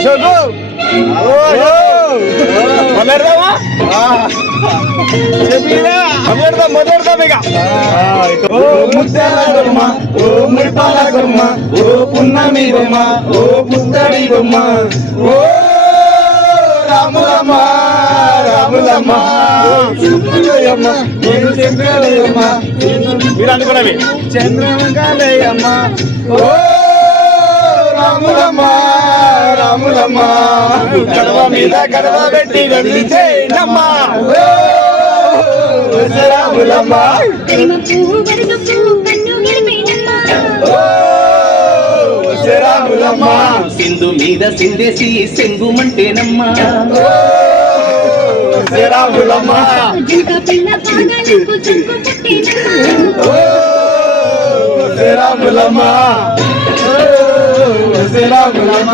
అశోకు మొదలెడదామా మొదలెడదాం ఇక. ఓ ముత్యాల బొమ్మ, ఓ మురిపాల బొమ్మ, ఓ పున్నమి బొమ్మ, ఓ పుత్తడి బొమ్మ, ఓ రాములమ్మ రాములమ్మ నేను చెప్పలేయమ్మ మీరు అనుకున్నవి చంద్రమకాలయ్యమ్మ ఓ రాములమ్మ రాములమ్మ కడవ మీద కడవ పెట్టి నమ్మ రాములమ్మ రాములమ్మ సింధు మీద సిందేసి సెంగుమంటేనమ్మా రాములమ్మ రాములమ్మ రాములమ్మ